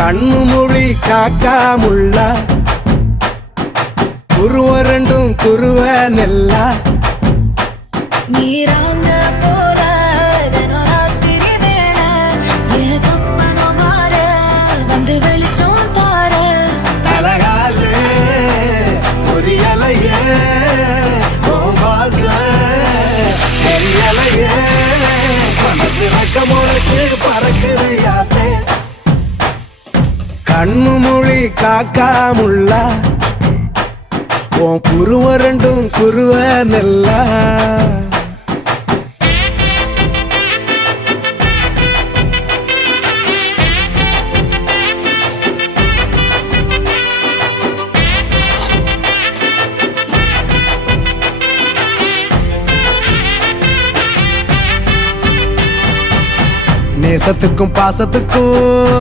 கண்ணு மொழி காக்காமுள்ள குருவ ரெண்டும் குருவ நெல்லா நீராங்க போல ராத்திரி வேண என் சொப்பனம் மாற வந்து வெளிச்சம் தார தலகாலே பொரியலையே தெரியலையே மனசு ரக்கமுழைச்சு பறக்குது யாத்தே கண்ணு மொழி காக்காமுள்ள உன் குருவ ரெண்டும் குருவ நெல்லா நேசத்துக்கும் பாசத்துக்கும்